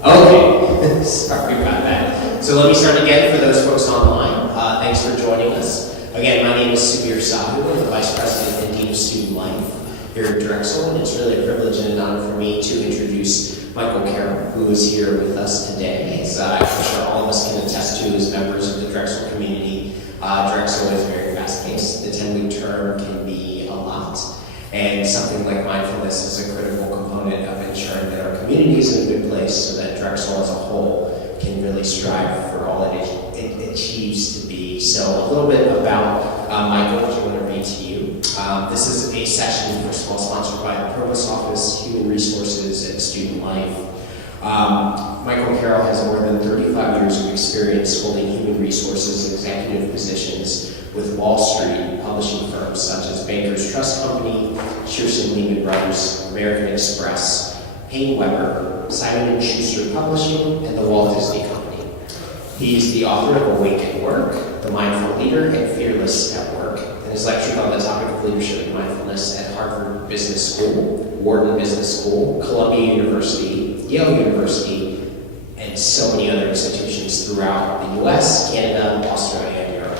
Okay, sorry about that. So let me start again for those folks online. Thanks for joining us. Again, my name is Subir Sahu. I'm the Vice President and Dean of Student Life here at Drexel, and it's really a privilege and an honor for me to introduce Michael Carroll, who is here with us today. As I'm sure all of us can attest to as members of the Drexel community, Drexel is very fast-paced. The 10-week term can be a lot, and something like mindfulness is a critical component of ensuring that our community is in a good place so that Drexel as a whole can really strive for all it achieves to be. So a little bit about Michael, which I want to read to you. This is a session, first of all, sponsored by the Provost Office, Human Resources, and Student Life. Michael Carroll has more than 35 years of experience holding human resources executive positions with Wall Street publishing firms such as Bankers Trust Company, Shearson Lehman Brothers, American Express, Payne Weber, Simon & Schuster Publishing, and the Walt Disney Company. He is the author of Awake at Work, The Mindful Leader, and Fearless at Work, and has lectured on the topic of leadership and mindfulness at Harvard Business School, Wharton Business School, Columbia University, Yale University, and so many other institutions throughout the US, Canada, Australia, and Europe.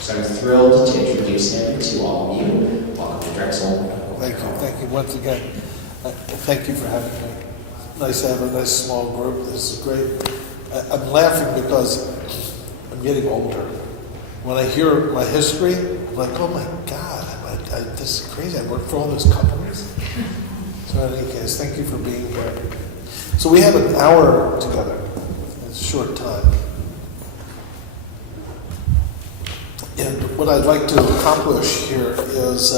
So I'm thrilled to introduce him to all of you. Welcome to Drexel. Thank you once again. Thank you for having me. Nice to have a nice small group. This is great. I'm laughing because I'm getting older. When I hear my history, I'm like, oh my God, this is crazy. I worked for all those companies. So in any case, thank you for being here. So we have an hour together. It's a short time. And what I'd like to accomplish here is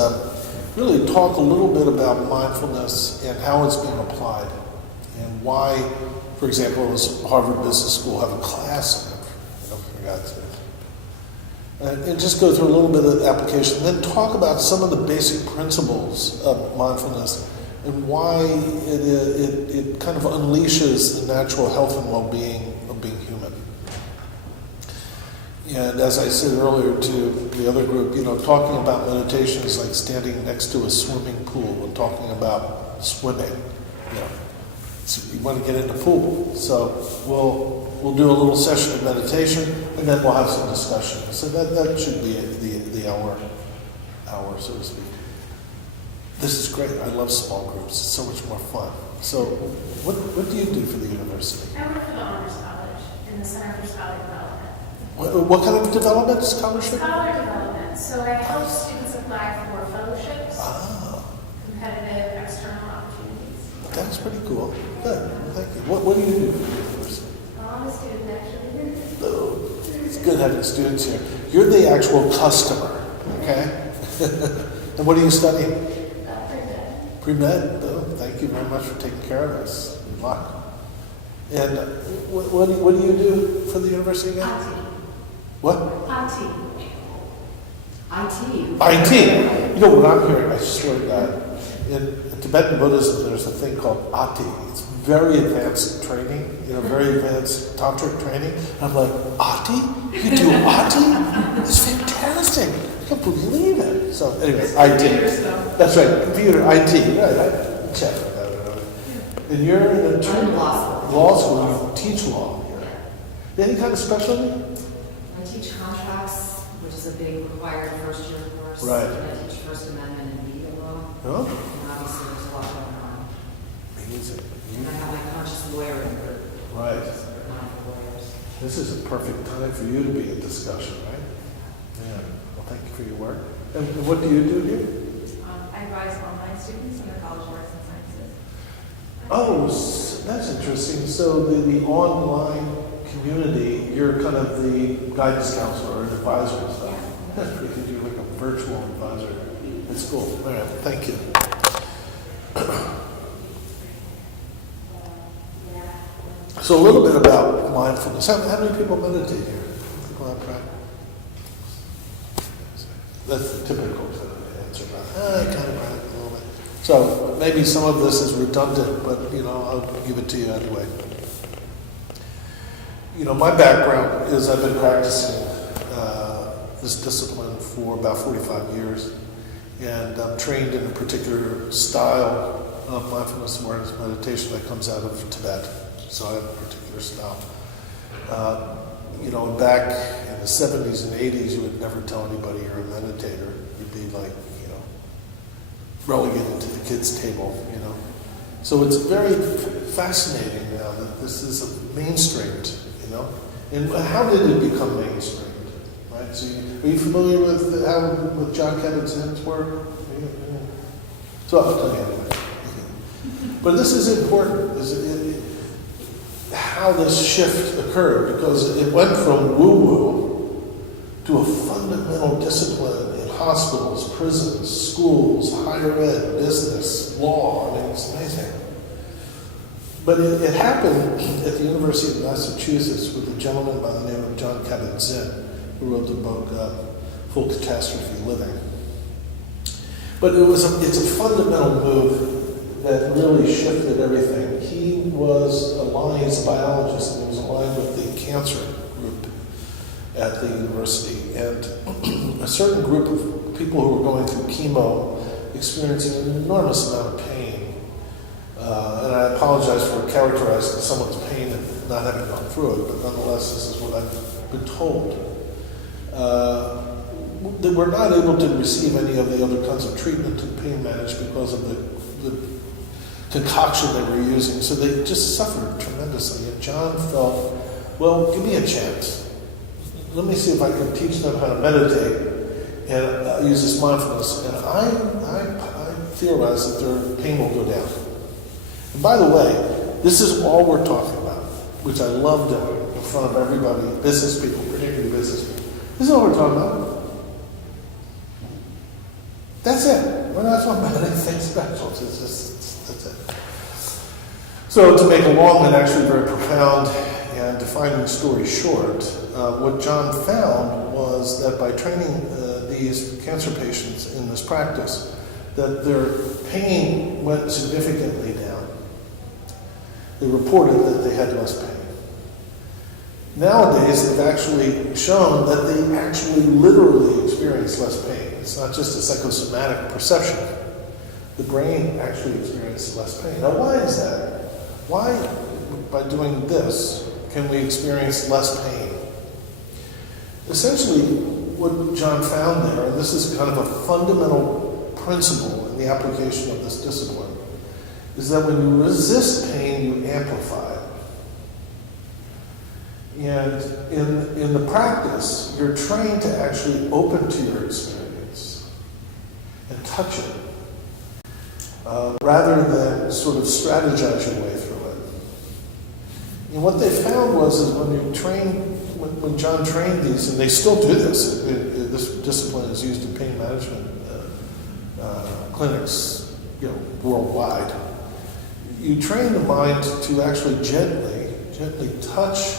really talk a little bit about mindfulness and how it's being applied and why, for example, does Harvard Business School have a class in it? For God's sake. And just go through a little bit of the application, then talk about some of the basic principles of mindfulness and why it kind of unleashes the natural health and well-being of being human. And as I said earlier to the other group, talking about meditation is like standing next to a swimming pool and talking about swimming. So you want to get in the pool. So we'll do a little session of meditation and then we'll have some discussion. So that should be the hour, so to speak. This is great. I love small groups. It's so much more fun. So what do you do for the university? I work for the Honors College in the Center for Scholarly Development. What kind of development? Scholarship? Scholar development. So I help students apply for fellowships, competitive external opportunities. That's pretty cool. Good. Thank you. What do you do for the university? I'm a student actually. Oh, it's good having students here. You're the actual customer, okay? And what are you studying? Pre-med. Pre-med. Oh, thank you very much for taking care of us. Good luck. And what do you do for the university again? IT. What? IT. You know what I'm hearing? I swear to God. In Tibetan Buddhism, there's a thing called ati. It's very advanced training, very advanced tantric training. And I'm like, ati? You do ati? It's fantastic. I can't believe it. So anyway, IT. That's right, computer, IT. Right, I checked that. And you're in a law school. You teach law here. Any kind of specialty? I teach contracts, which is a big required first-year course. Right. And I teach First Amendment and media law. Oh, And obviously there's a lot going on. amazing. And I have my conscious lawyering group. Right. Which is for lawyers. This is a perfect time for you to be in discussion, right? Yeah. Well, thank you for your work. And what do you do here? I advise online students in the College of Arts and Sciences. Oh, that's interesting. So the online community, you're kind of the guidance counselor or advisor and stuff. That's pretty good. You're like a virtual advisor. That's cool. All right. Thank you. So a little bit about mindfulness. How many people meditate here? People have practice. That's the typical kind of answer. I kind of practice a little bit. So maybe some of this is redundant, but I'll give it to you anyway. My background is I've been practicing this discipline for about 45 years, and I'm trained in a particular style of mindfulness awareness meditation that comes out of Tibet. so I have a particular style. Back in the 70s and 80s, you would never tell anybody you're a meditator. You'd be like, relegated to the kids' table, So it's very fascinating now that this is mainstreamed, And how did it become mainstreamed? Right? So are you familiar with how with John Kabat-Zinn's work? So I'll tell you anyway. But this is important. How this shift occurred, because it went from woo-woo to a fundamental discipline in hospitals, prisons, schools, higher ed, business, law. I mean, it's amazing. But it happened at the University of Massachusetts with a gentleman by the name of John Kabat-Zinn, who wrote the book Full Catastrophe Living. But it's a fundamental move that really shifted everything. He was he's a biologist, and he was aligned with the cancer group at the university. And a certain group of people who were going through chemo, experiencing an enormous amount of pain. And I apologize for characterizing someone's pain and not having gone through it, but nonetheless, this is what I've been told. They were not able to receive any of the other kinds of treatment and pain managed because of the concoction they were using, so they just suffered tremendously. And John felt, well, give me a chance. Let me see if I can teach them how to meditate and use this mindfulness. And I theorize that their pain will go down. And by the way, this is all we're talking about, which I love doing in front of everybody, business people, particularly business people. This is all we're talking about. That's it. We're not talking about anything special. It's just, that's it. So to make a long and actually very profound and defining the story short, what John found was that by training these cancer patients in this practice, that their pain went significantly down. They reported that they had less pain. Nowadays, they've actually shown that they actually literally experience less pain. It's not just a psychosomatic perception. The brain actually experiences less pain. Now, why is that? Why, by doing this, can we experience less pain? Essentially, what John found there, and this is kind of a fundamental principle in the application of this discipline, is that when you resist pain, you amplify it. And in the practice, you're trained to actually open to your experience and touch it, rather than sort of strategize your way through it. And what they found was when John trained these, and they still do this, this discipline is used in pain management clinics, worldwide. You train the mind to actually gently touch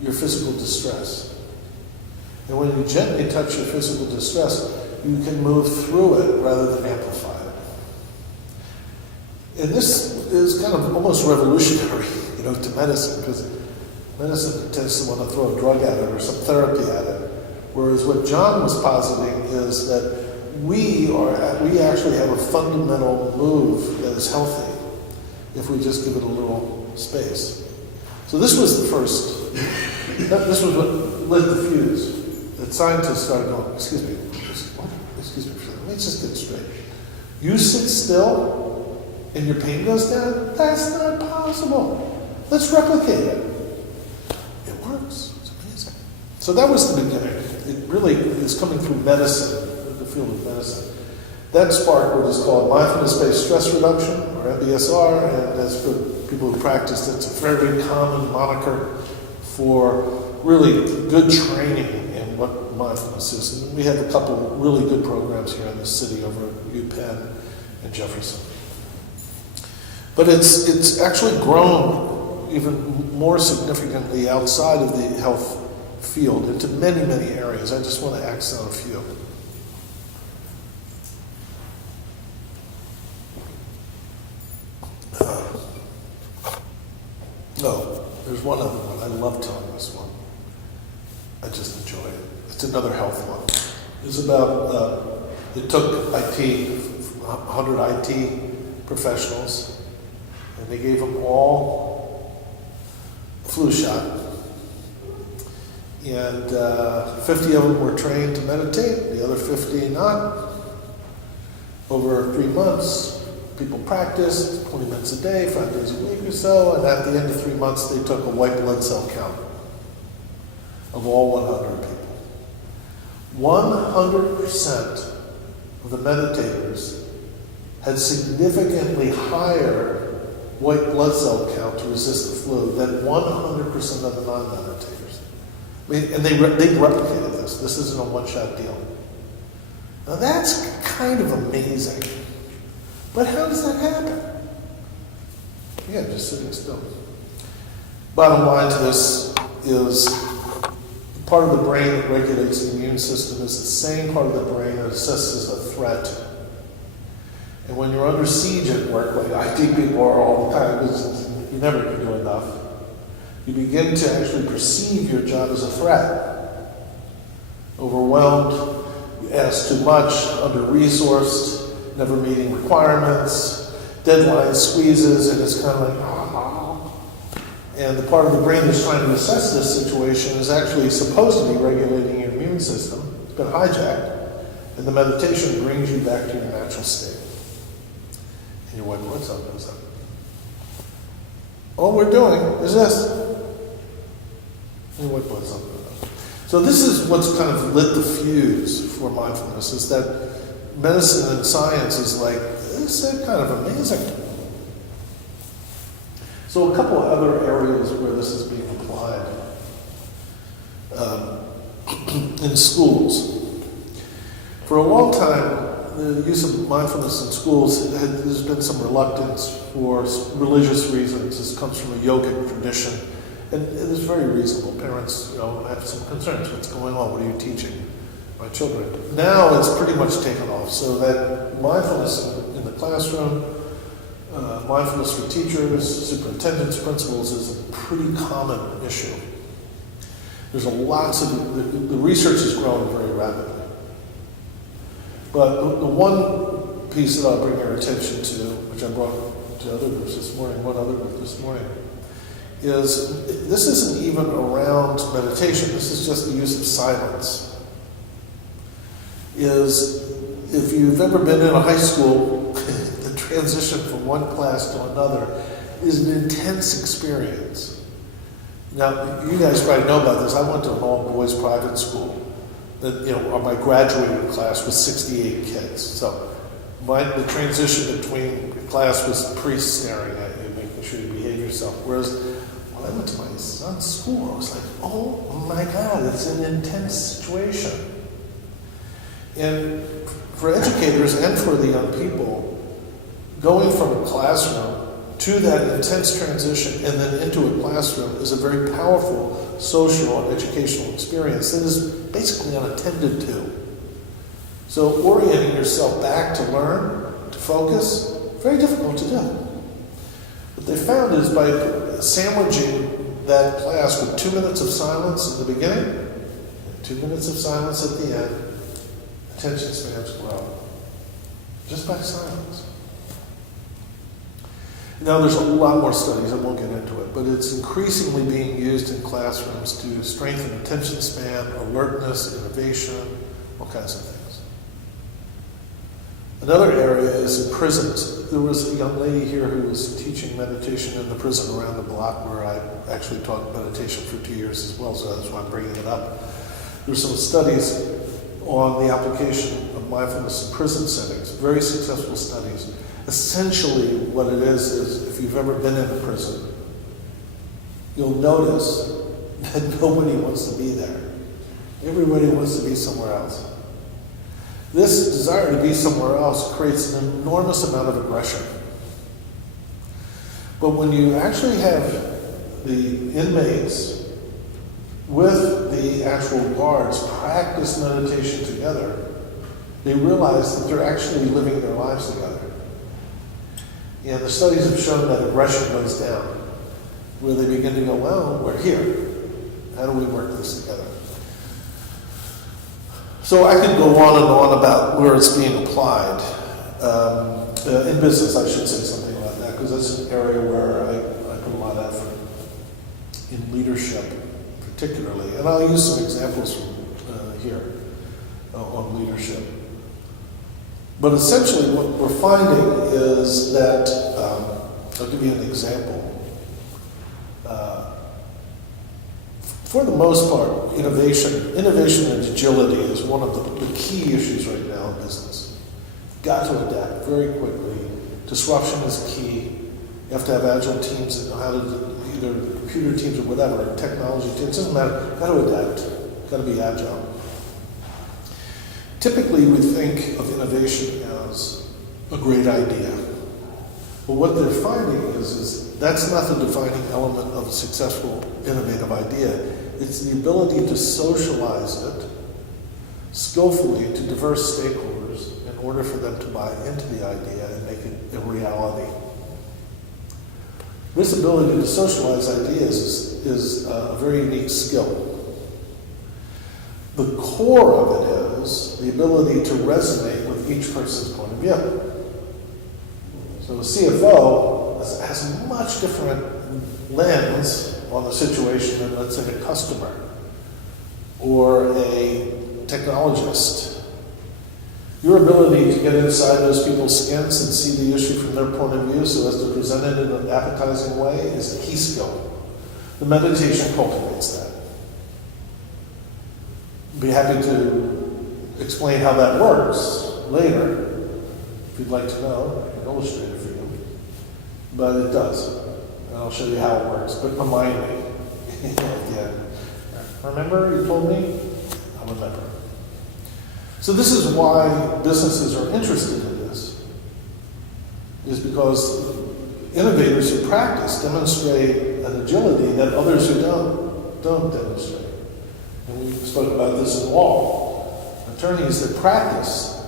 your physical distress. And when you gently touch your physical distress, you can move through it rather than amplify it. And this is kind of almost revolutionary, to medicine, because medicine tends to want to throw a drug at it or some therapy at it. Whereas what John was positing is that we actually have a fundamental move that is healthy if we just give it a little space. So this was the first. This was what lit the fuse. That scientists started going, excuse me for that. Let me just get straight. You sit still and your pain goes down? That's not possible. Let's replicate it. It works. It's amazing. So that was the beginning. It really is coming through medicine, the field of medicine. That sparked what is called mindfulness-based stress reduction, or MBSR, and as for people who practice, it's a very common moniker for really good training in what mindfulness is. And we have a couple really good programs here in the city over at UPenn and Jefferson. But it's actually grown even more significantly outside of the health field into many, many areas. I just want to accent on a few. There's one other one. I love telling this one. I just enjoy it. It's another health one. It's about, it took 100 IT professionals, and they gave them all flu shot. And 50 of them were trained to meditate, the other 50 not. Over 3 months, people practiced 20 minutes a day, 5 days a week or so, and at the end of 3 months, they took a white blood cell count of all 100 people. 100% of the meditators had significantly higher white blood cell count to resist the flu than 100% of the non-meditators. I mean, and they replicated this. This isn't a one-shot deal. Now that's kind of amazing. But how does that happen? Yeah, just sitting still. Bottom line to this is part of the brain that regulates the immune system is the same part of the brain that assesses a threat. And when you're under siege at work, like IT people are all the time, because you never can do enough, you begin to actually perceive your job as a threat. Overwhelmed, you ask too much, under-resourced, never meeting requirements, deadline squeezes, and it's kind of like, and the part of the brain that's trying to assess this situation is actually supposed to be regulating your immune system. It's been hijacked, and the meditation brings you back to your natural state. And your white blood cell goes up. All we're doing is this. And your white blood cell goes up. So this is what's kind of lit the fuse for mindfulness, is that medicine and science is like, this is kind of amazing. So a couple of other areas where this is being applied. In schools. For a long time, the use of mindfulness in schools, there's been some reluctance for religious reasons. This comes from a yogic tradition, and it is very reasonable. Parents, have some concerns. What's going on? What are you teaching my children? Now it's pretty much taken off, so that mindfulness in the classroom, mindfulness for teachers, superintendents, principals is a pretty common issue. There's lots of, the research is growing very rapidly. But the one piece that I'll bring your attention to, which I brought to other groups this morning, one other group this morning, is this isn't even around meditation. This is just the use of silence. Is if you've ever been in a high school, the transition from one class to another is an intense experience. Now, you guys probably know about this. I went to an all-boys private school. That, my graduating class was 68 kids. So the transition between class was priests staring at you, making sure you behave yourself. Whereas when I went to my son's school, I was like, oh my God, it's an intense situation. And for educators and for the young people, going from a classroom to that intense transition and then into a classroom is a very powerful social and educational experience that is basically unattended to. So orienting yourself back to learn, to focus, very difficult to do. What they found is by sandwiching that class with 2 minutes of silence in the beginning and 2 minutes of silence at the end, attention spans grow. Just by silence. Now, there's a lot more studies, I won't get into it, but it's increasingly being used in classrooms to strengthen attention span, alertness, innovation, all kinds of things. Another area is in prisons. There was a young lady here who was teaching meditation in the prison around the block where I actually taught meditation for 2 years as well, so that's why I'm bringing it up. There's some studies on the application of mindfulness in prison settings, very successful studies. Essentially, what it is if you've ever been in a prison, you'll notice that nobody wants to be there. Everybody wants to be somewhere else. This desire to be somewhere else creates an enormous amount of aggression. But when you actually have the inmates with the actual guards practice meditation together, they realize that they're actually living their lives together. And the studies have shown that aggression goes down, where they begin to go, well, we're here. How do we work this together? So I could go on and on about where it's being applied. In business, I should say something about that, because that's an area where I put a lot of effort. in leadership particularly. And I'll use some examples from here on leadership. But essentially what we're finding is that, I'll give you an example. For the most part, innovation and agility is one of the key issues right now in business. You've got to adapt very quickly. Disruption is key. You have to have agile teams that know how to do, either computer teams or whatever, technology teams, it doesn't matter. You've got to adapt. You've got to be agile. Typically, we think of innovation as a great idea. But what they're finding is that's not the defining element of a successful, innovative idea. It's the ability to socialize it skillfully to diverse stakeholders in order for them to buy into the idea and make it a reality. This ability to socialize ideas is a very unique skill. The core of it is the ability to resonate with each person's point of view. So a CFO has a much different lens on the situation than, let's say, a customer or a technologist. Your ability to get inside those people's skins and see the issue from their point of view so as to present it in an appetizing way is a key skill. The meditation cultivates that. Be happy to explain how that works later. If you'd like to know, I can illustrate it for you. But it does. And I'll show you how it works. But remind me. Yeah. Remember you told me? I'll remember. So this is why businesses are interested in this. Is because innovators who practice demonstrate an agility that others who don't demonstrate. And we spoke about this in law. Attorneys that practice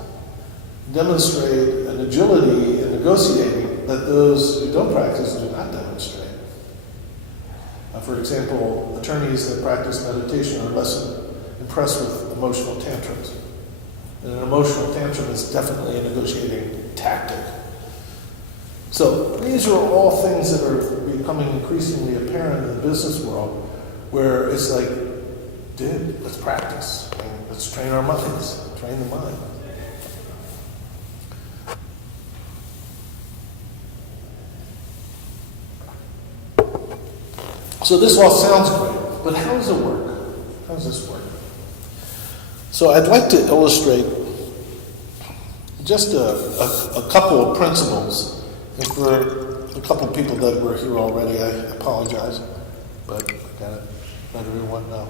demonstrate an agility in negotiating that those who don't practice do not demonstrate. For example, attorneys that practice meditation are less impressed with emotional tantrums. And an emotional tantrum is definitely a negotiating tactic. So these are all things that are becoming increasingly apparent in the business world, where it's like, dude, let's practice. I mean, let's train our minds, train the mind. So this all sounds great, but how does it work? How does this work? So I'd like to illustrate just a couple of principles. And for a couple of people that were here already, I apologize, but I got it. Let everyone know.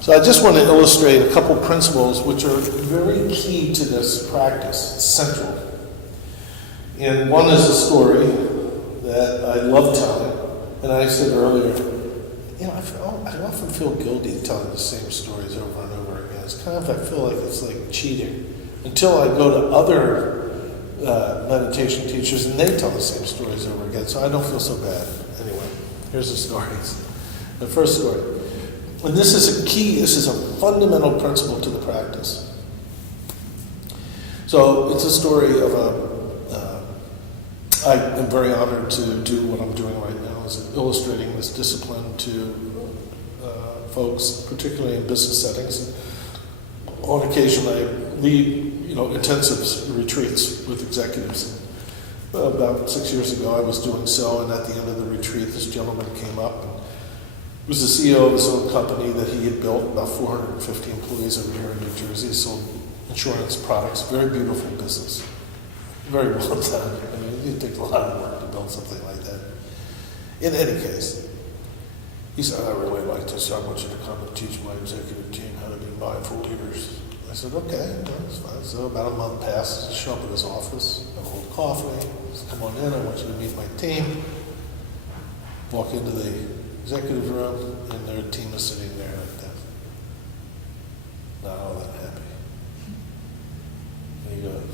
So I just want to illustrate a couple principles which are very key to this practice. It's central. And one is a story that I love telling. And I said earlier, I often feel guilty telling the same stories over and over again. It's kind of, I feel like it's like cheating. Until I go to other meditation teachers and they tell the same stories over again. So I don't feel so bad. Anyway, here's the stories. The first story. And this is a fundamental principle to the practice. So it's a story of I am very honored to do what I'm doing right now, is illustrating this discipline to folks, particularly in business settings. On occasion, I lead, intensive retreats with executives. About 6 years ago, I was doing so, and at the end of the retreat, this gentleman came up. And he was the CEO of his own company that he had built, about 450 employees over here in New Jersey. He sold insurance products, very beautiful business. Very well done. I mean, it takes a lot of work to build something like that. In any case, he said, I really like this. I want you to come and teach my executive team how to be mindful leaders. I said, okay, that's fine. So about a month passed. I show up at his office, have a little coffee. He said, come on in. I want you to meet my team. Walk into the executive room, and their team is sitting there like that. Not all that happy. And he goes,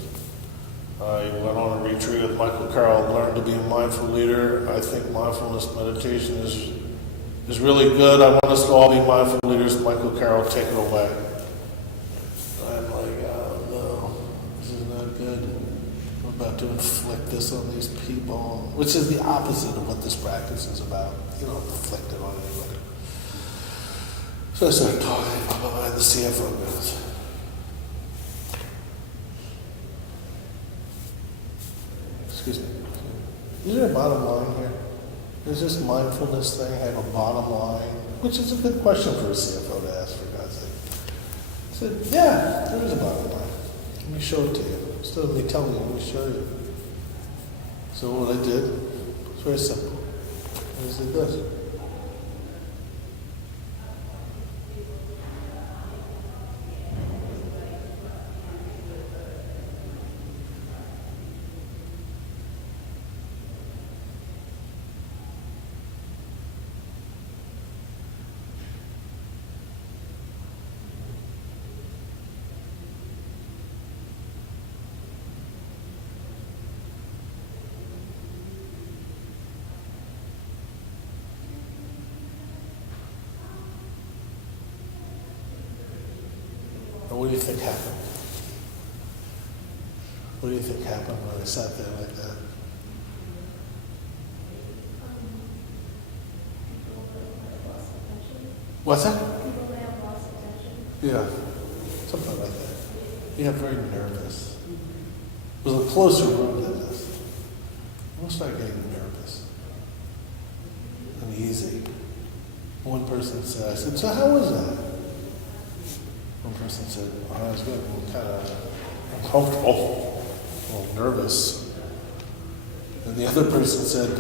I went on a retreat with Michael Carroll, learned to be a mindful leader. I think mindfulness meditation is really good. I want us to all be mindful leaders. Michael Carroll, take it away. I'm like, oh no, this is not good. about to inflict this on these people, which is the opposite of what this practice is about. You don't inflict it on anybody. So I started talking, and the CFO goes, excuse me, is there a bottom line here? Does this mindfulness thing have a bottom line? Which is a good question for a CFO to ask, for God's sake. I said, yeah, there is a bottom line. Let me show it to you. Instead of me telling you, let me show you. So what I did, it's very simple. I just did this. And what do you think happened? What do you think happened when I sat there like that? What's that? People may have lost attention. Yeah, something like that. You got very nervous. It was a closer room than this. We'll start getting nervous, uneasy. One person said, I said, so how was that? One person said, oh, I was good. I'm kind of uncomfortable, a little nervous. And the other person said,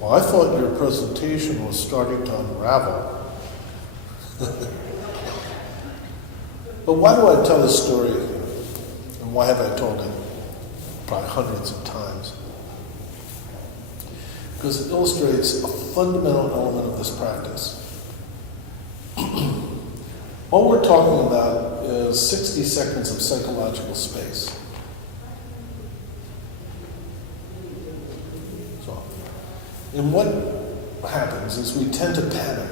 well, I thought your presentation was starting to unravel. But why do I tell this story? And why have I told it? Probably hundreds of times. Because it illustrates a fundamental element of this practice. What we're talking about is 60 seconds of psychological space. So, and what happens is we tend to panic.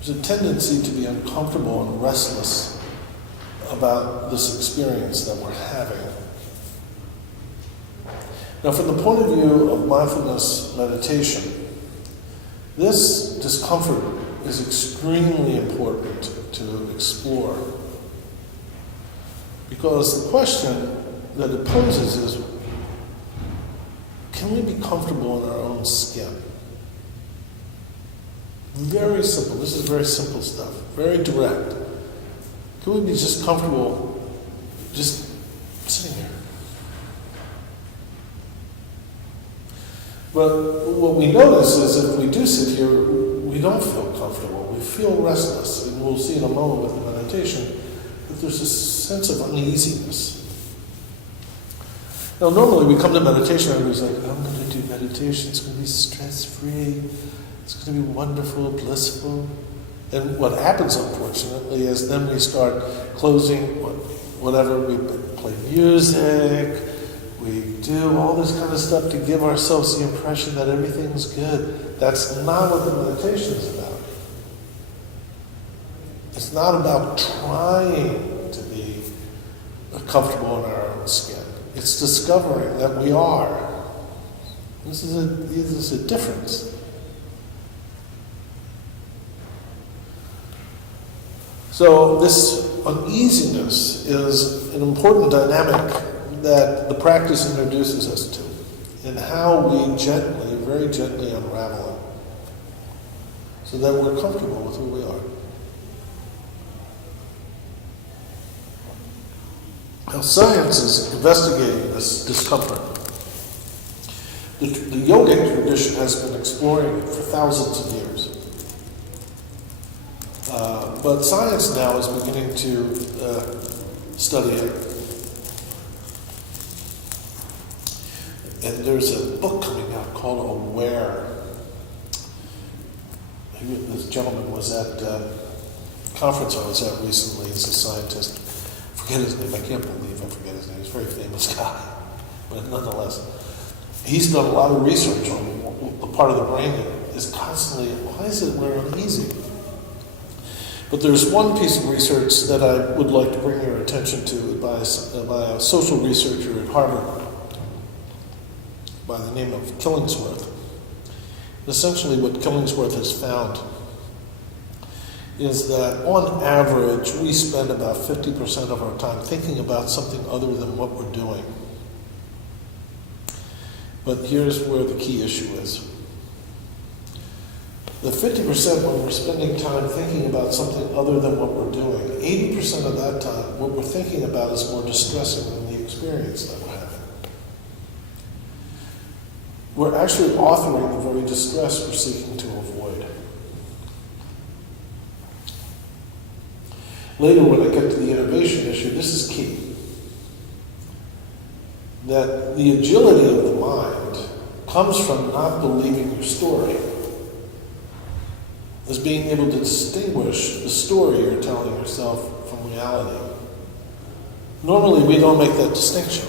There's a tendency to be uncomfortable and restless about this experience that we're having. Now, from the point of view of mindfulness meditation, this discomfort is extremely important to explore. Because the question that it poses is, can we be comfortable in our own skin? Very simple. This is very simple stuff. Very direct. Can we be just comfortable just sitting here? But what we notice is if we do sit here, we don't feel comfortable. We feel restless. And we'll see in a moment with the meditation that there's a sense of uneasiness. Now, normally we come to meditation and everybody's like, I'm going to do meditation. It's going to be stress-free. It's going to be wonderful, blissful. And what happens, unfortunately, is then we start closing whatever, we play music, we do all this kind of stuff to give ourselves the impression that everything's good. That's not what the meditation is about. It's not about trying to be comfortable in our own skin. It's discovering that we are. This is a difference. So this uneasiness is an important dynamic that the practice introduces us to, and how we gently, very gently unravel it, so that we're comfortable with who we are. Now, science is investigating this discomfort. The yogic tradition has been exploring it for thousands of years. But science now is beginning to study it. And there's a book coming out called Aware. This gentleman was at a conference I was at recently. He's a scientist. I forget his name. I can't believe I forget his name. He's a very famous guy. But nonetheless, he's done a lot of research on the part of the brain that is constantly, why is it we're uneasy? But there's one piece of research that I would like to bring your attention to by a social researcher at Harvard by the name of Killingsworth. Essentially what Killingsworth has found is that on average we spend about 50% of our time thinking about something other than what we're doing. But here's where the key issue is. The 50% when we're spending time thinking about something other than what we're doing, 80% of that time, what we're thinking about is more distressing than the experience that we're having. We're actually authoring the very distress we're seeking to avoid. Later, when I get to the innovation issue, this is key. That the agility of the mind comes from not believing your story, is being able to distinguish the story you're telling yourself from reality. Normally, we don't make that distinction.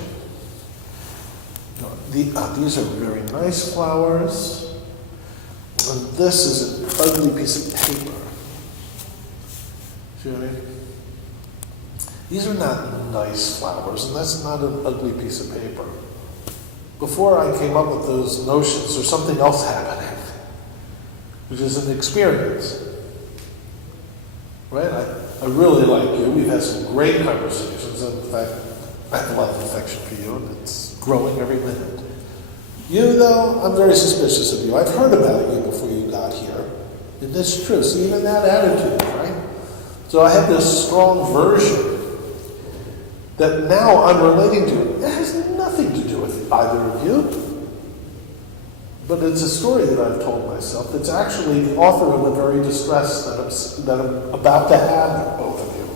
These are very nice flowers, and this is an ugly piece of paper. See what I mean? These are not nice flowers, and that's not an ugly piece of paper. Before I came up with those notions, there's something else happening, which is an experience. Right? I really like you. We've had some great conversations. In fact, I have a lot of affection for you, and it's growing every minute. You, though, I'm very suspicious of you. I've heard about you before you got here. And that's true. So even that attitude, right? So I have this strong version that now I'm relating to. It has nothing to do with either of you. But it's a story that I've told myself that's actually the author of the very distress that I'm about to have with both of you.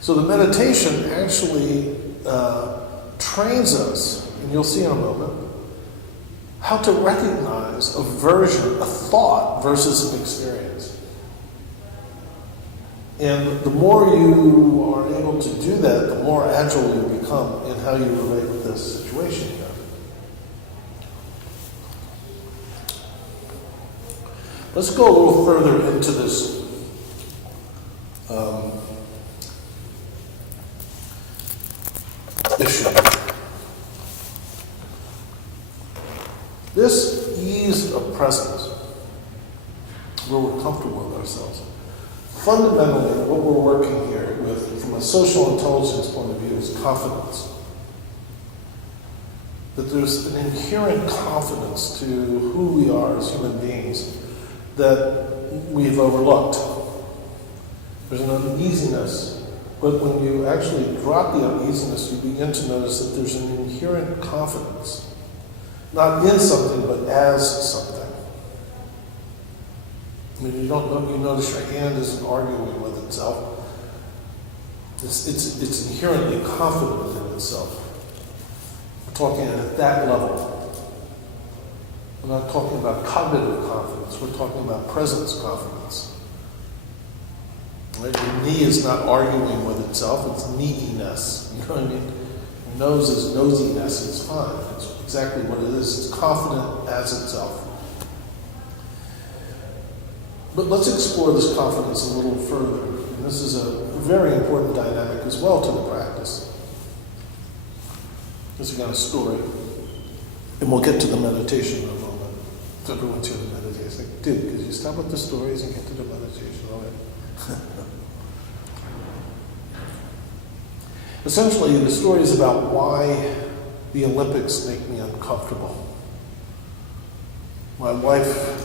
So the meditation actually trains us, and you'll see in a moment, how to recognize a version, a thought versus an experience. And the more you are able to do that, the more agile you become in how you relate with this situation here. Let's go a little further into this issue. This ease of presence, where we're comfortable with ourselves, fundamentally what we're working here with, from a social intelligence point of view, is confidence. That there's an inherent confidence to who we are as human beings that we've overlooked. There's an uneasiness, but when you actually drop the uneasiness, you begin to notice that there's an inherent confidence, not in something, but as something. I mean, you notice your hand isn't arguing with itself. It's inherently confident in itself. We're talking at that level. We're not talking about cognitive confidence. We're talking about presence confidence. Right? Your knee is not arguing with itself. It's knee-ness. You know what I mean? Your nose is nosiness. It's fine. It's exactly what it is. It's confident as itself. But let's explore this confidence a little further. And this is a very important dynamic as well to the practice. This is again a story. And we'll get to the meditation in a moment. So everyone's here to meditate. It's like, dude, could you stop with the stories and get to the meditation? All right. Essentially, the story is about why the Olympics make me uncomfortable. My wife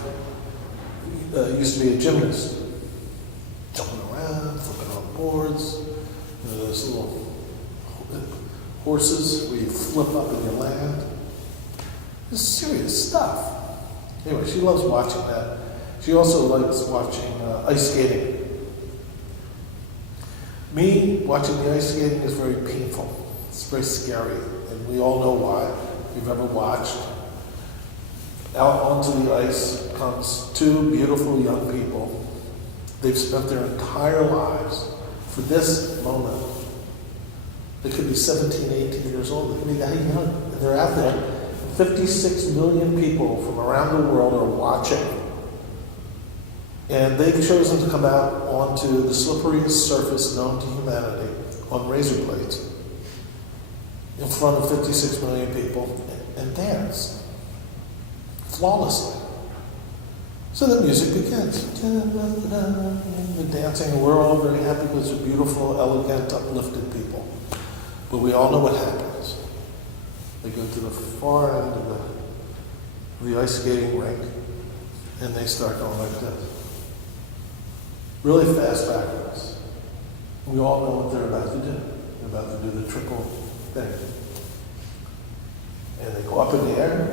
used to be a gymnast, jumping around, flipping on boards. Those little horses where you flip up and you land. It's serious stuff. Anyway, she loves watching that. She also likes watching ice skating. Me, watching the ice skating is very painful. It's very scary, and we all know why. If you've ever watched. Out onto the ice comes two beautiful young people. They've spent their entire lives for this moment. They could be 17, 18 years old. They could be that young. And they're out there. 56 million people from around the world are watching. And they've chosen to come out onto the slipperiest surface known to humanity on razor blades in front of 56 million people and dance flawlessly. So the music begins. The dancing, and we're all very happy because they're beautiful, elegant, uplifted people. But we all know what happens. They go to the far end of the ice skating rink, and they start going like this. Really fast backwards. We all know what they're about to do. They're about to do the triple thing. And they go up in the air.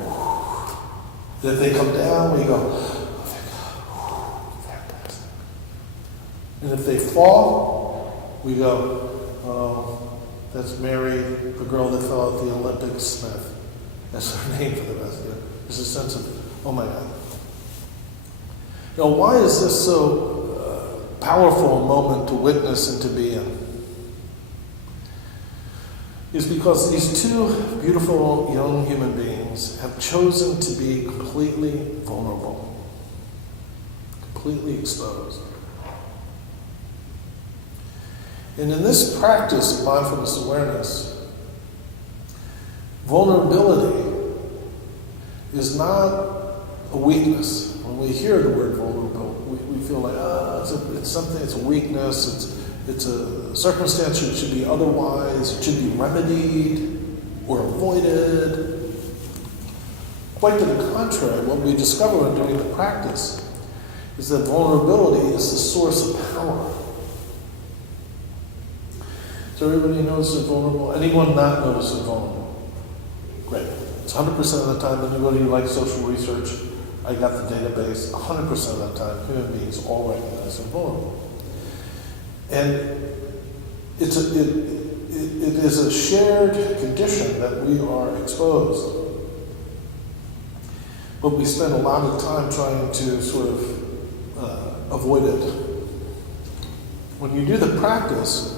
Then they come down, we go, fantastic. And if they fall, we go, oh, that's Mary, the girl that fell at the Olympics Smith. That's her name for the rest of it. There's a sense of, oh my God. Now, why is this so powerful a moment to witness and to be in? Is because these two beautiful young human beings have chosen to be completely vulnerable, completely exposed. And in this practice of mindfulness awareness, vulnerability is not a weakness. When we hear the word vulnerable, we feel like, it's something, it's a weakness, it's a circumstance that should be otherwise, it should be remedied or avoided. Quite to the contrary, what we discover in doing the practice is that vulnerability is the source of power. So everybody notices vulnerable? Anyone not noticing vulnerable? Great. It's 100% of the time, anybody who likes social research, I got the database, 100% of the time, human beings all recognize them vulnerable. And it is a shared condition that we are exposed. But we spend a lot of time trying to sort of avoid it. When you do the practice,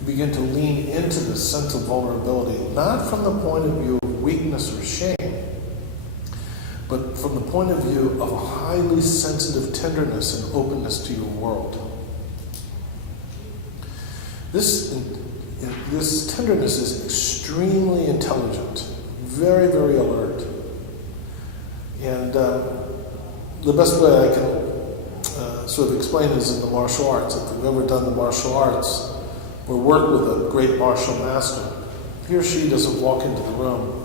you begin to lean into this sense of vulnerability, not from the point of view of weakness or shame, but from the point of view of a highly sensitive tenderness and openness to your world. This tenderness is extremely intelligent, very, very alert. And the best way I can sort of explain this in the martial arts. If you've ever done the martial arts or worked with a great martial master, he or she doesn't walk into the room.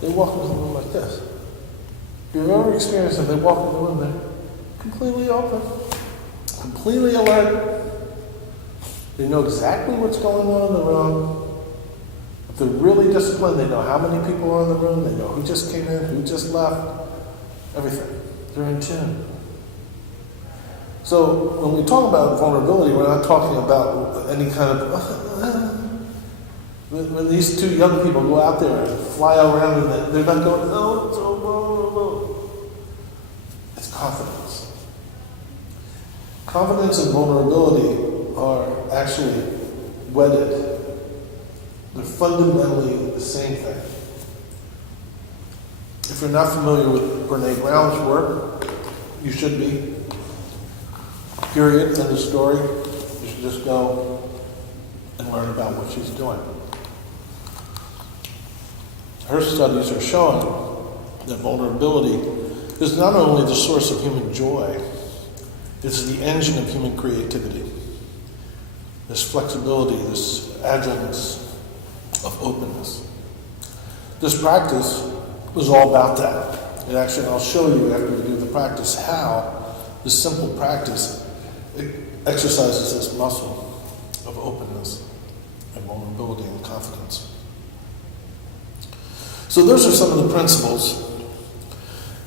They walk into the room like this. If you've ever experienced it, they walk into the room, they're completely open, completely alert. They know exactly what's going on in the room. If they're really disciplined, they know how many people are in the room, they know who just came in, who just left, everything. They're in tune. So when we talk about vulnerability, we're not talking about any kind of... When these two young people go out there and fly around, and they're not going, oh, it's so vulnerable. It's confidence. Confidence and vulnerability are actually wedded. They're fundamentally the same thing. If you're not familiar with Brene Brown's work, you should be. Period. End of story. You should just go and learn about what she's doing. Her studies are showing that vulnerability is not only the source of human joy, it's the engine of human creativity. This flexibility, this agileness of openness. This practice was all about that. And actually, I'll show you after we do the practice how this simple practice exercises this muscle of openness and vulnerability and confidence. So those are some of the principles.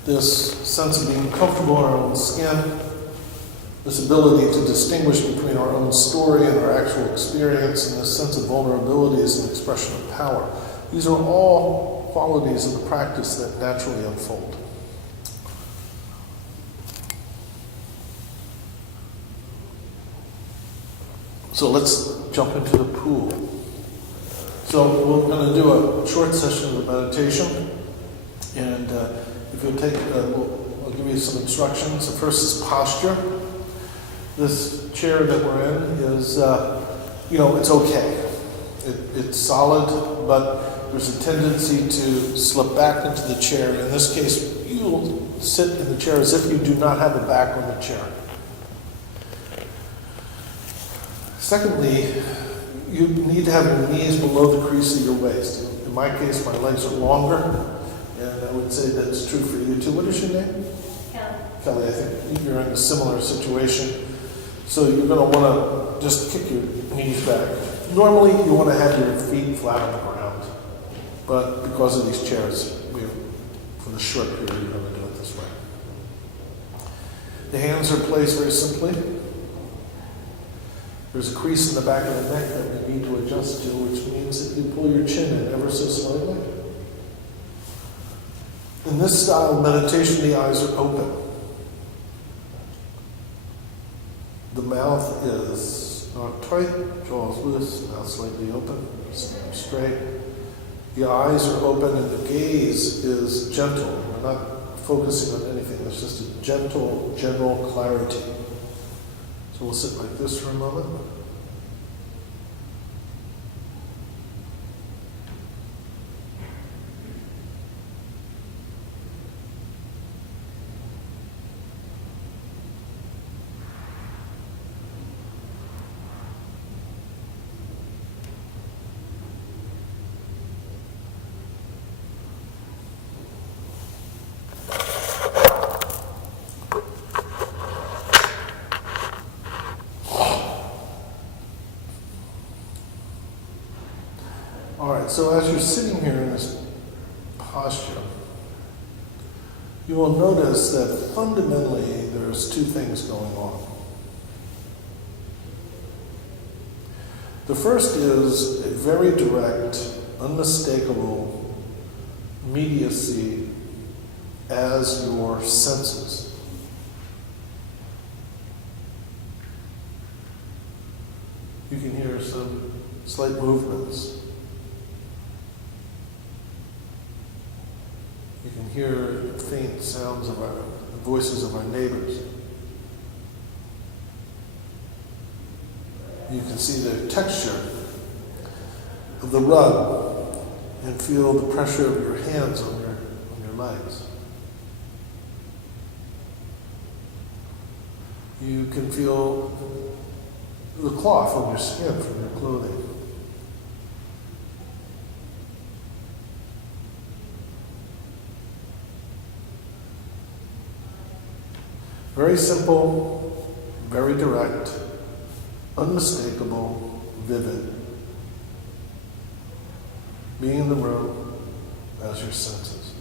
This sense of being comfortable in our own skin, this ability to distinguish between our own story and our actual experience, and this sense of vulnerability as an expression of power. These are all qualities of the practice that naturally unfold. So let's jump into the pool. So we're going to do a short session of meditation, and if you'll take, I'll give you some instructions. The first is posture. This chair that we're in is, it's okay. It's solid, but there's a tendency to slip back into the chair. In this case, you'll sit in the chair as if you do not have a back on the chair. Secondly, you need to have your knees below the crease of your waist. In my case, my legs are longer, and I would say that's true for you too. What is your name? Kelly. Kelly, I think you're in a similar situation. So you're going to want to just kick your knees back. Normally, you want to have your feet flat on the ground, but because of these chairs, for the short period, you're going to do it this way. The hands are placed very simply. There's a crease in the back of the neck that you need to adjust to, which means that you pull your chin in ever so slightly. In this style of meditation, the eyes are open. The mouth is not tight, jaws loose, mouth slightly open, stomach straight. The eyes are open and the gaze is gentle. We're not focusing on anything. There's just a gentle, general clarity. So we'll sit like this for a moment. All right, so as you're sitting here in this posture, you will notice that fundamentally there's two things going on. The first is a very direct, unmistakable immediacy as your senses. You can hear some slight movements. You can hear faint sounds of the voices of our neighbors. You can see the texture of the rug and feel the pressure of your hands on your legs. You can feel the cloth on your skin from your clothing. Very simple, very direct, unmistakable, vivid. Being in the room as your senses.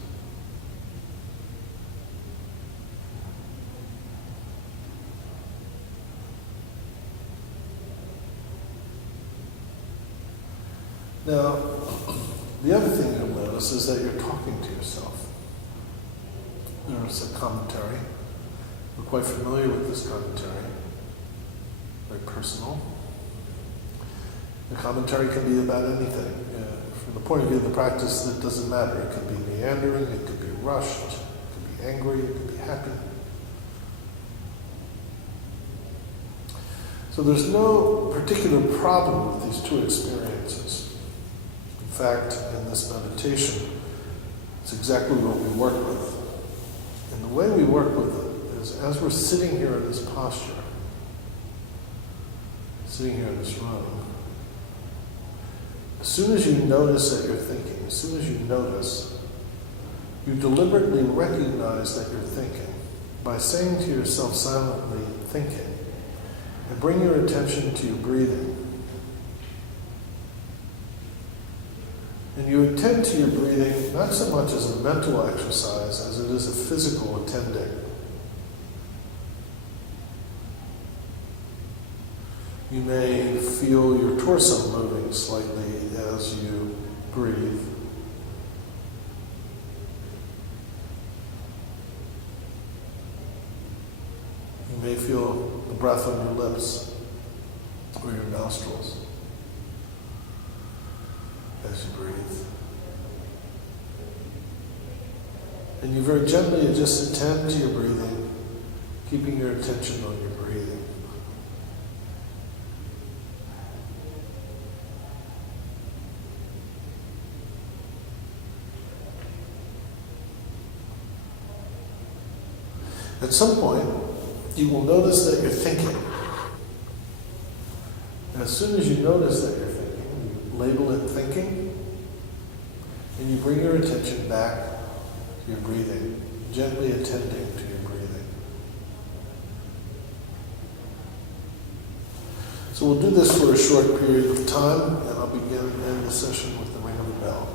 Now, the other thing you'll notice is that you're talking to yourself. There's a commentary. We're quite familiar with this commentary. Very personal. The commentary can be about anything. From the point of view of the practice, it doesn't matter. It could be meandering, it could be rushed, it could be angry, it could be happy. So there's no particular problem with these two experiences. In fact, in this meditation, it's exactly what we work with. And the way we work with it is as we're sitting here in this posture, sitting here in this room, as soon as you notice that you're thinking, as soon as you notice, you deliberately recognize that you're thinking by saying to yourself silently, thinking, and bring your attention to your breathing. And you attend to your breathing not so much as a mental exercise as it is a physical attending. You may feel your torso moving slightly as you breathe. You may feel the breath on your lips or your nostrils as you breathe. And you very gently just attend to your breathing, keeping your attention on your breathing. At some point, you will notice that you're thinking. And as soon as you notice that you're thinking, you label it thinking, and you bring your attention back to your breathing, gently attending to your breathing. So we'll do this for a short period of time, and I'll begin and end the session with the ring of the bell.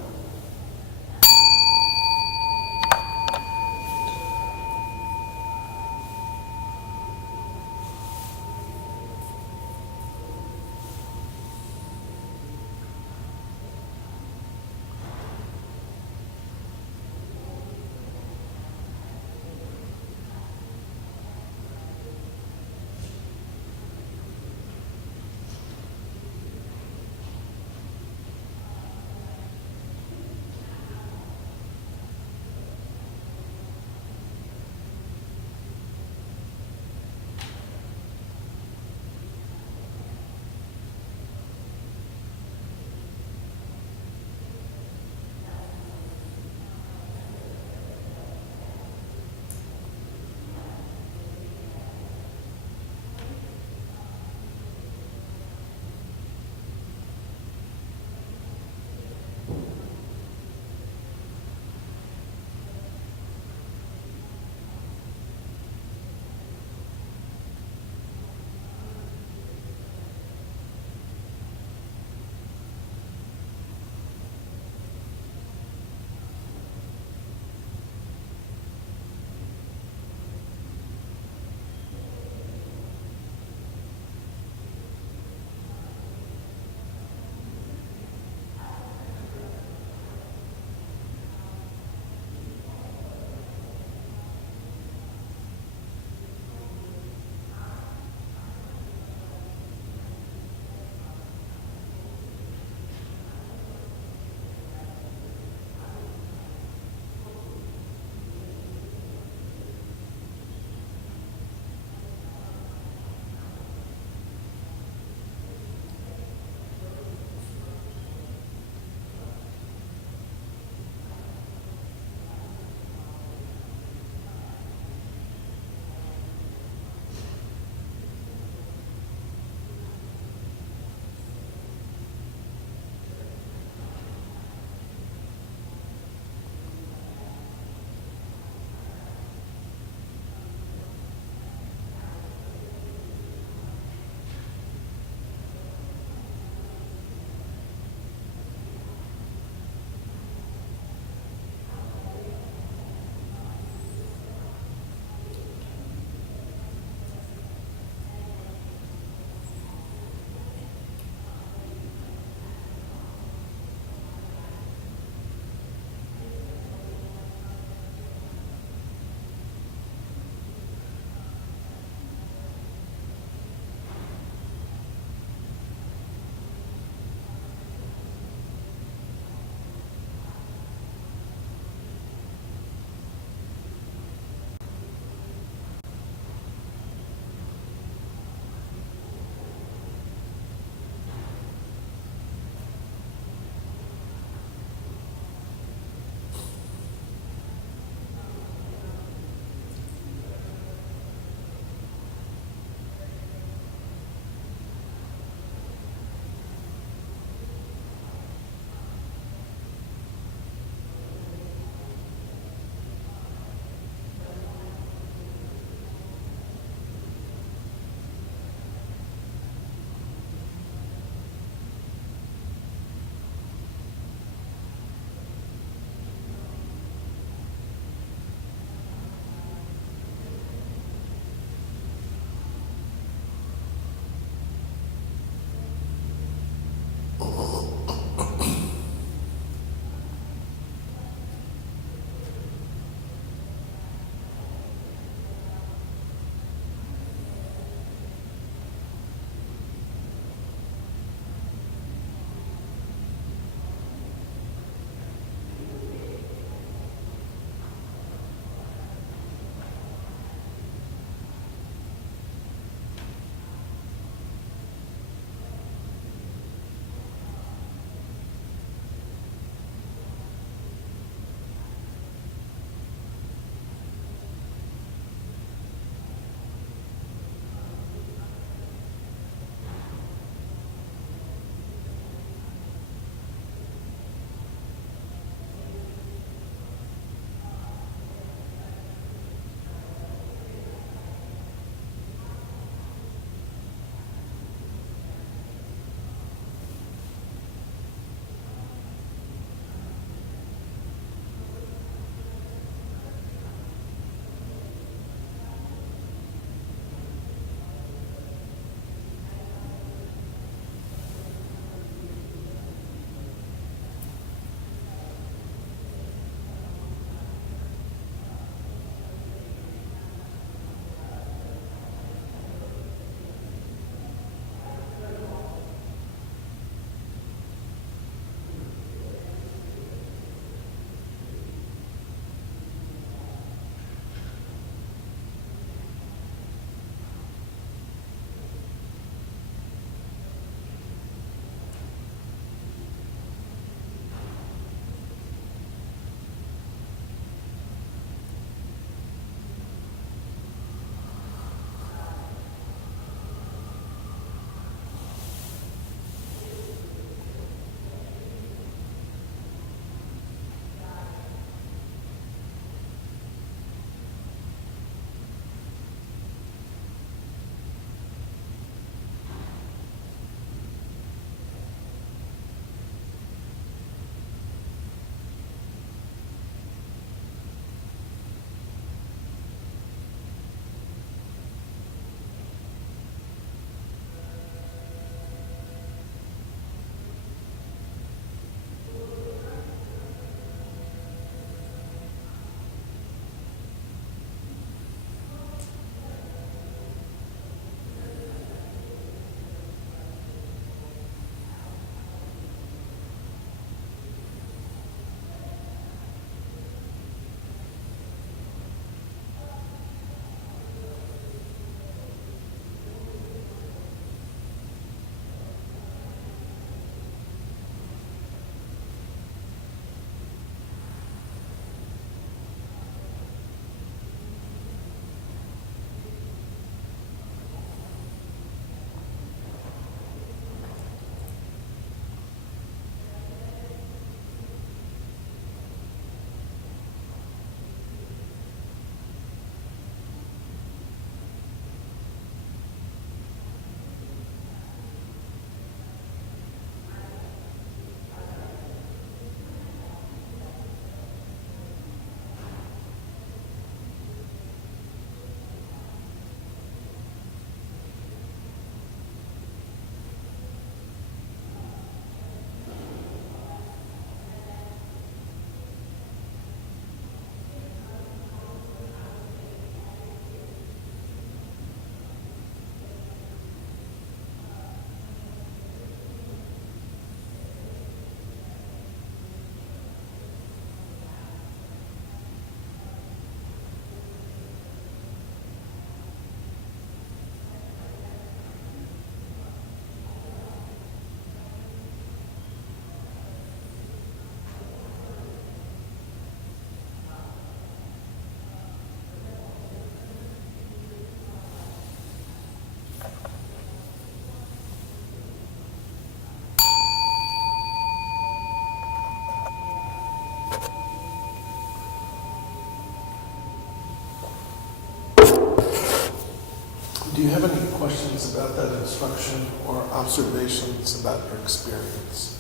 Do you have any questions about that instruction or observations about your experience?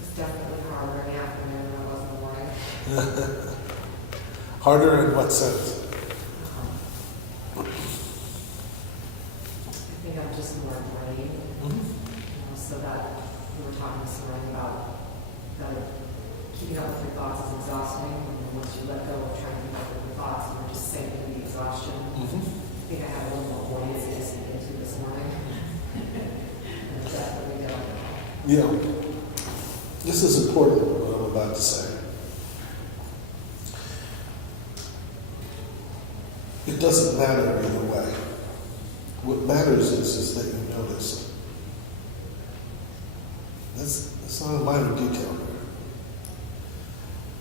It's definitely harder in the afternoon than it was in the morning. Harder in what sense? I think I'm just more drained, so that we were talking this morning about that keeping up with your thoughts is exhausting, and then once you let go of trying to keep up with your thoughts, you're just sinking into the exhaustion. I think I had a little more buoyancy to sink into this morning. And it's definitely go. Yeah. This is important, what I'm about to say. It doesn't matter either way. What matters is that you noticed. That's not a minor detail here.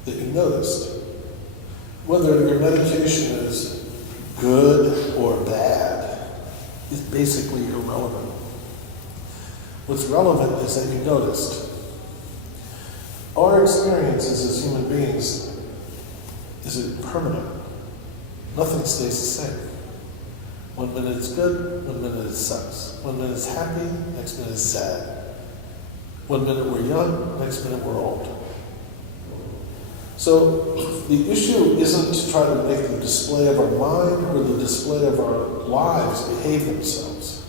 That you noticed. Whether your meditation is good or bad is basically irrelevant. What's relevant is that you noticed. Our experiences as human beings is it permanent. Nothing stays the same. 1 minute it's good, 1 minute it sucks. 1 minute it's happy, next minute it's sad. 1 minute we're young, next minute we're old. So the issue isn't to try to make the display of our mind or the display of our lives behave themselves.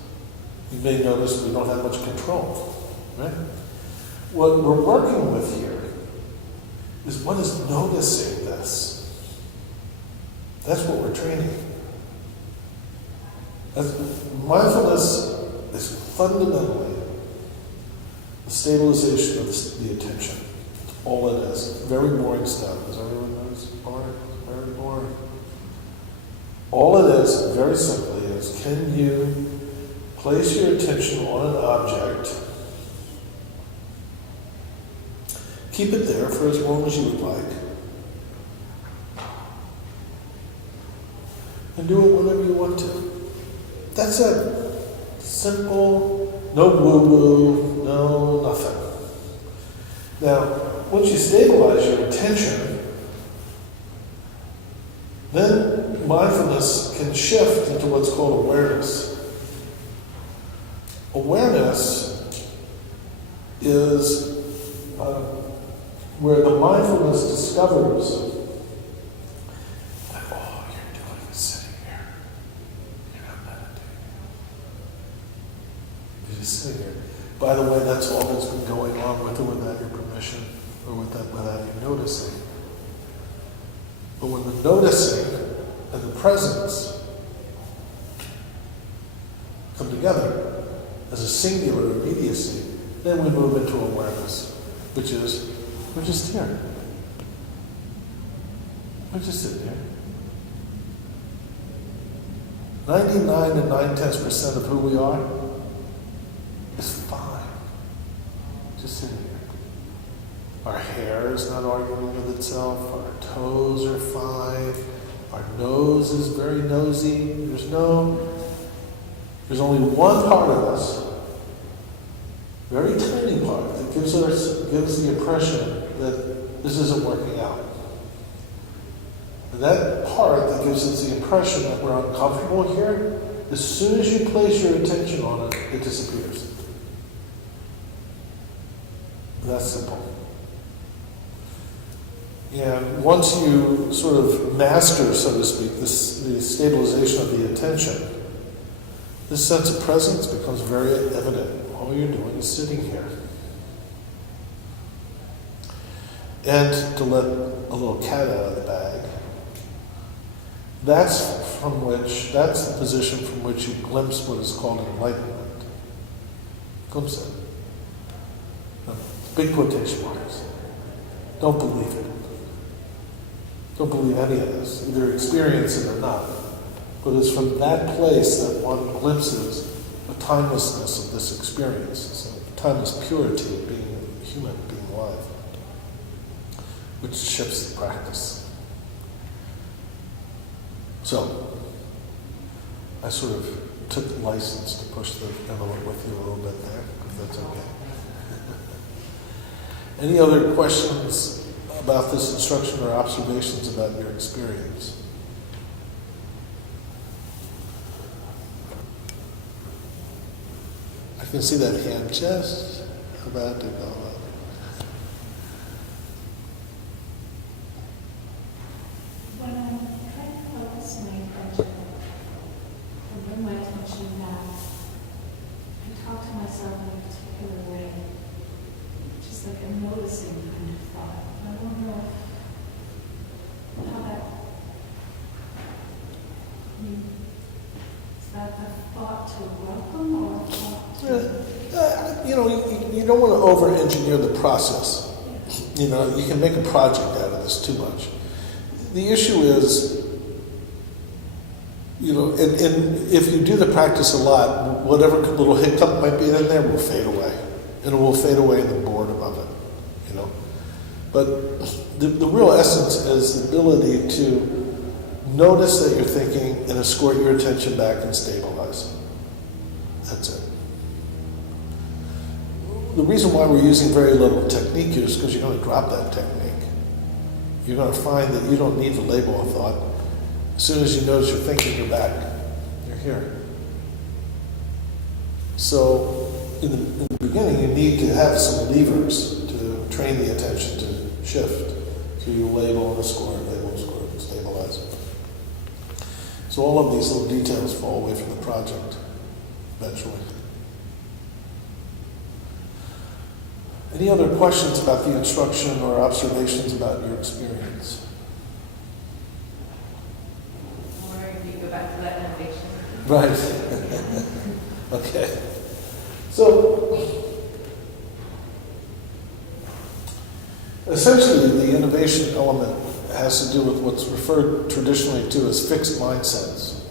You may notice we don't have much control, right? What we're working with here is what is noticing this. That's what we're training. Mindfulness is fundamentally the stabilization of the attention. That's all it is. Very boring stuff. Does everyone know it's boring? Very boring. All it is, very simply, is can you place your attention on an object, keep it there for as long as you would like, and do it whenever you want to. That's it. Simple, no woo-woo, no nothing. Now, once you stabilize your attention, then mindfulness can shift into what's called awareness. Awareness is where the mindfulness discovers sitting here. By the way, that's all that's been going on with or without your permission, or without you noticing. But when the noticing and the presence come together as a singular immediacy, then we move into awareness, which is, we're just here. We're just sitting here. 99 and 9/10% of who we are is fine. Just sitting here. Our hair is not arguing with itself. Our toes are fine. Our nose is very nosy. There's only one part of us, very tiny part, that gives the impression that this isn't working out. And that part that gives us the impression that we're uncomfortable here, as soon as you place your attention on it, it disappears. That's simple. And once you sort of master, so to speak, the stabilization of the attention, this sense of presence becomes very evident. All you're doing is sitting here. And to let a little cat out of the bag, that's the position from which you glimpse what is called enlightenment. Glimpse it. Big quotation marks. Don't believe it. Don't believe any of this. Either experience it or not. But it's from that place that one glimpses the timelessness of this experience. So timeless purity of being human, being alive. Which shifts the practice. So, I sort of took license to push the envelope with you a little bit there, if that's okay. Any other questions about this instruction or observations about your experience? can see that hand just about to go up. When I'm trying to focus my attention and bring my attention back, I talk to myself in a particular way, just like a noticing kind of thought. I don't know how that, is that a thought to welcome or a thought to... You don't want to over-engineer the process. You know, you can make a project out of this too much. The issue is, and if you do the practice a lot, whatever little hiccup might be in there will fade away. And it will fade away in the boredom of it, But the real essence is the ability to notice that you're thinking and escort your attention back and stabilize. That's it. The reason why we're using very little technique here is because you're going to drop that technique. You're going to find that you don't need to label a thought. As soon as you notice you're thinking, you're back. You're here. So, in the beginning, you need to have some levers to train the attention to shift. So you label and escort, label and escort, and stabilize. So all of these little details fall away from the project eventually. Any other questions about the instruction or observations about your experience? Or do you go back to that innovation? Right. Okay. So, essentially, the innovation element has to do with what's referred traditionally to as fixed mindsets.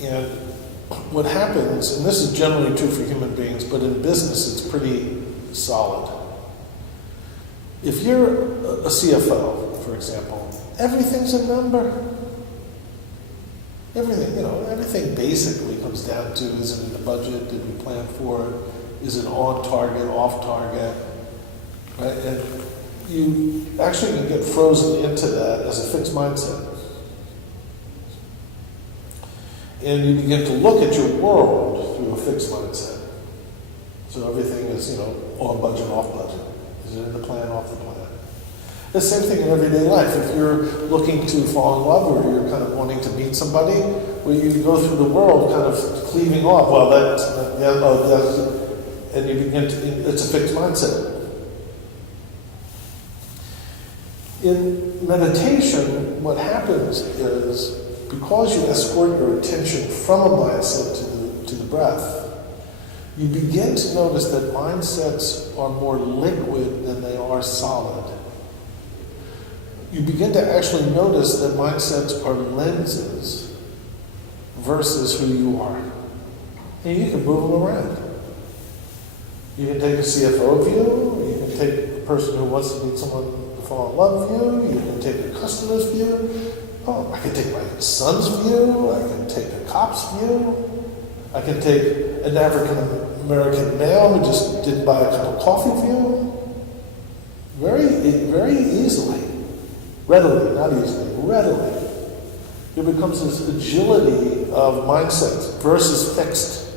And what happens, and this is generally true for human beings, but in business it's pretty solid. If you're a CFO, for example, everything's a number. Everything basically comes down to, is it in the budget? Did we plan for it? Is it on target, off target? Right? And you actually can get frozen into that as a fixed mindset. And you begin to look at your world through a fixed mindset. So everything is, on budget, off budget. Is it in the plan, off the plan? The same thing in everyday life. If you're looking to fall in love or you're kind of wanting to meet somebody, well, you go through the world kind of cleaving off. Well, and you begin to, it's a fixed mindset. In meditation, what happens is, because you escort your attention from a mindset to the breath, you begin to notice that mindsets are more liquid than they are solid. You begin to actually notice that mindsets are lenses versus who you are. And you can move them around. You can take a CFO view, you can take a person who wants to meet someone to fall in love view, you can take a customer's view. Oh, I can take my son's view, I can take a cop's view, I can take an African American male who just didn't buy a cup of coffee view. Very easily. Readily, not easily, readily. There becomes this agility of mindsets versus fixed.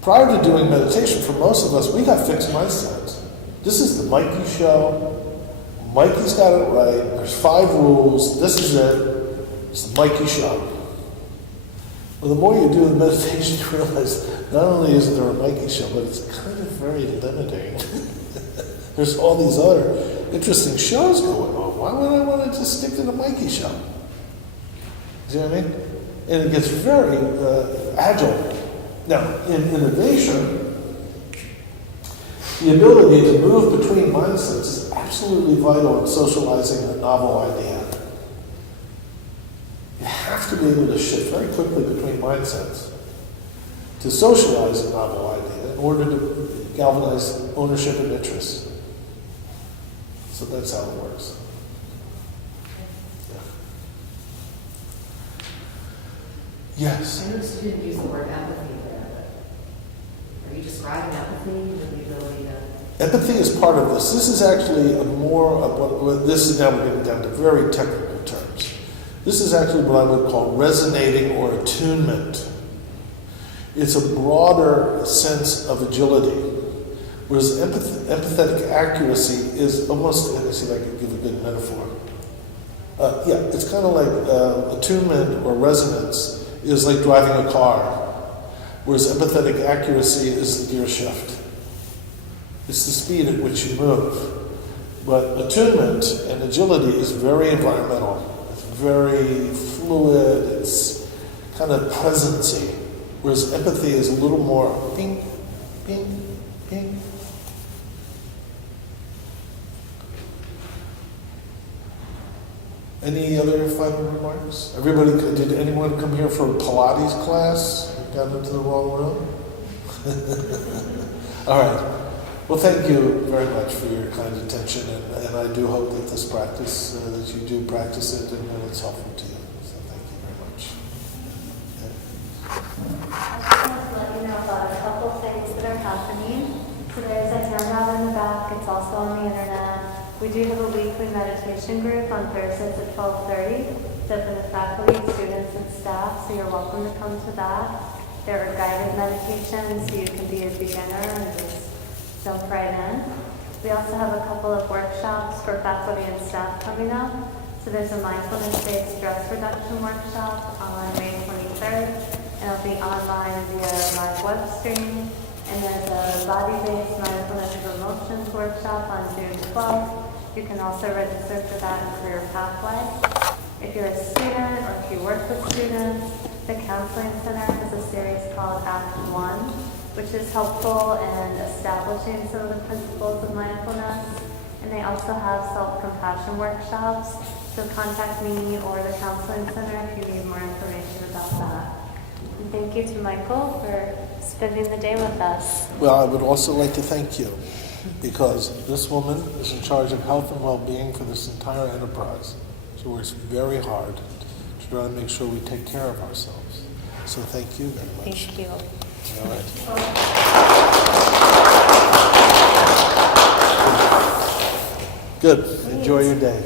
Prior to doing meditation, for most of us, we got fixed mindsets. This is the Mikey show. Mikey's got it right. There's 5 rules. This is it. It's the Mikey show. Well, the more you do the meditation, you realize not only is there a Mikey show, but it's kind of very limiting. There's all these other interesting shows going on. Why would I want to just stick to the Mikey show? Do you know what I mean? And it gets very agile. Now, in innovation, the ability to move between mindsets is absolutely vital in socializing a novel idea. You have to be able to shift very quickly between mindsets to socialize a novel idea in order to galvanize ownership and interest. So that's how it works. Yeah. Yes? I noticed you didn't use the word empathy there, but are you describing empathy with the ability to... Empathy is part of this. This is actually more of what, this is now we're getting down to very technical terms. This is actually what I would call resonating or attunement. It's a broader sense of agility. Whereas empathetic accuracy is almost, let me see if I can give a good metaphor. It's kind of like attunement or resonance is like driving a car, whereas empathetic accuracy is the gear shift. It's the speed at which you move. But attunement and agility is very environmental. It's very fluid. It's kind of presency, whereas empathy is a little more ping, ping, ping. Any other final remarks? Did anyone come here for a Pilates class? Got into the wrong room? All right. Well, thank you very much for your kind attention, and I do hope that this practice, that you do practice it and that it's helpful to you. So thank you very much. I just wanted to let you know about a couple things that are happening. So there's a handout in the back. It's also on the internet. We do have a weekly meditation group on Thursdays at 12:30. It's open to faculty, students, and staff, so you're welcome to come to that. There are guided meditations, so you can be a beginner and just jump right in. We also have a couple of workshops for faculty and staff coming up. So there's a mindfulness-based stress reduction workshop on May 23rd, and it'll be online via live web stream. And there's a body-based mindfulness of emotions workshop on June 12th. You can also register for that in Career Pathway. If you're a student or if you work with students, the Counseling Center has a series called Act 1, which is helpful in establishing some of the principles of mindfulness. And they also have self-compassion workshops. So contact me or the Counseling Center if you need more information about that. And thank you to Michael for spending the day with us. Well, I would also like to thank you, because this woman is in charge of health and well-being for this entire enterprise. She works very hard to try to make sure we take care of ourselves. So thank you very much. Thank you. All right. Good. Enjoy your day.